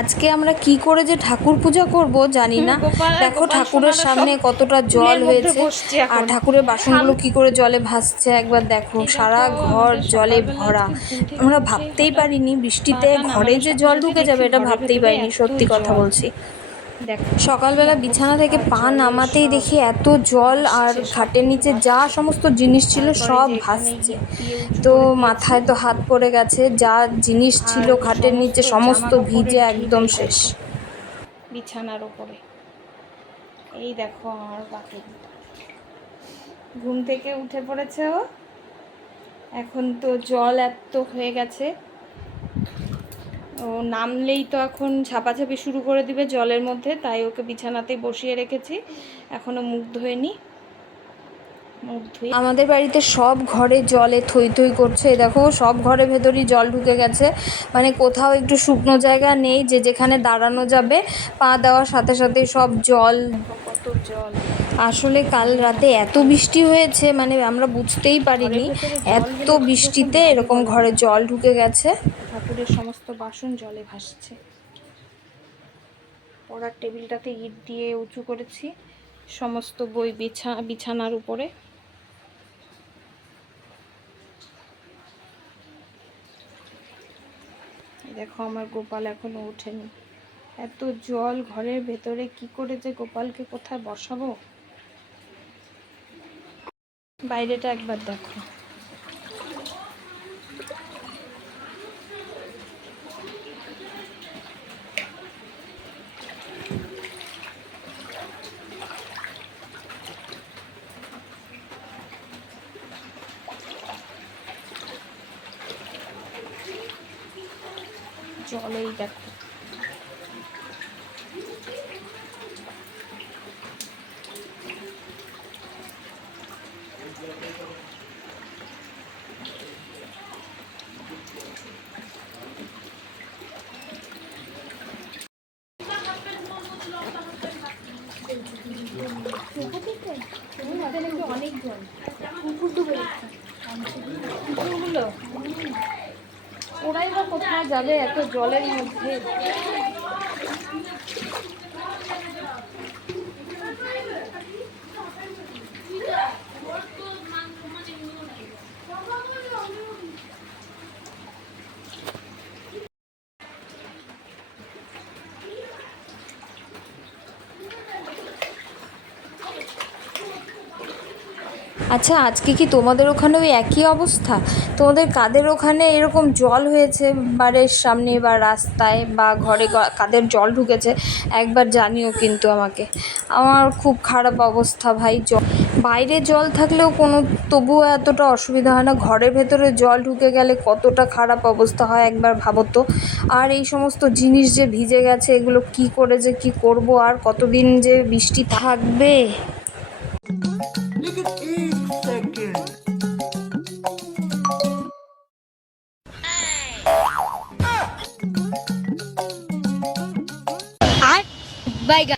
আজকে আমরা কি করে যে ঠাকুর পূজা করব জানি না। দেখো ঠাকুরের সামনে কতটা জল হয়েছে আর ঠাকুরের বাসনগুলো কি করে জলে ভাসছে একবার দেখো। সারা ঘর জলে ভরা। আমরা ভাবতেই পারিনি বৃষ্টিতে ঘরে যে জল ঢুকে যাবে, এটা ভাবতেই পারিনি, সত্যি কথা বলছি। দেখো সকালবেলা বিছানা থেকে পা নামাতেই দেখি এত জল, আর খাটের নিচে যা সমস্ত জিনিস ছিল সব ভাসছে। তো মাথায় তো হাত পড়ে গেছে, যা জিনিস ছিল খাটের নিচে সমস্ত ভিজে একদম শেষ। বিছানার ওপরে এই দেখো আমার বাকি ঘুম থেকে উঠে পড়েছে ও। এখন তো জল এত হয়ে গেছে, ও নামলেই তো এখন ঝাপাঝাপি শুরু করে দিবে জলের মধ্যে, তাই ওকে বিছানাতেই বসিয়ে রেখেছি। এখনও মুখ ধোয়নি, মুখ ধুয়ে আমাদের বাড়িতে সব ঘরে জলে থই থই করছে। দেখো সব ঘরের ভেতরই জল ঢুকে গেছে, মানে কোথাও একটু শুকনো জায়গা নেই যে যেখানে দাঁড়ানো যাবে। পা দেওয়ার সাথে সাথে সব জল, কত জল। আসলে কাল রাতে এত বৃষ্টি হয়েছে, মানে আমরা বুঝতেই পারিনি এত বৃষ্টিতে এরকম ঘরে জল ঢুকে গেছে। ঠাকুরের সমস্ত বাসন জলে ভাসছে। পড়ার টেবিলটাতে ইট দিয়ে উঁচু করেছি, সমস্ত বই বিছানার উপরে। দেখো আমার গোপাল এখনো ওঠেনি, এত জল ঘরের ভেতরে, কি করে যে গোপালকে কোথায় বসাবো। বাইরেটা একবার দেখো। জলেই দেখো। অনেক জল, কুকুরগুলো ওরাই বা কোথায় যাবে এত জলের মধ্যে। আচ্ছা আজকে কি তোমাদের ওখানে ওই একই অবস্থা? তোমাদের কাদের ওখানে এরকম জল হয়েছে বাড়ির সামনে বা রাস্তায় বা ঘরে কাদের জল ঢুকেছে একবার জানিও কিন্তু আমাকে। আমার খুব খারাপ অবস্থা ভাই। বাইরে জল থাকলেও কোনো তবুও এতটা অসুবিধা হয় না, ঘরের ভেতরে জল ঢুকে গেলে কতটা খারাপ অবস্থা হয় একবার ভাবো তো। আর এই সমস্ত জিনিস যে ভিজে গেছে, এগুলো কি করে যে কি করব, আর কতদিন যে বৃষ্টি থাকবে। बैगन।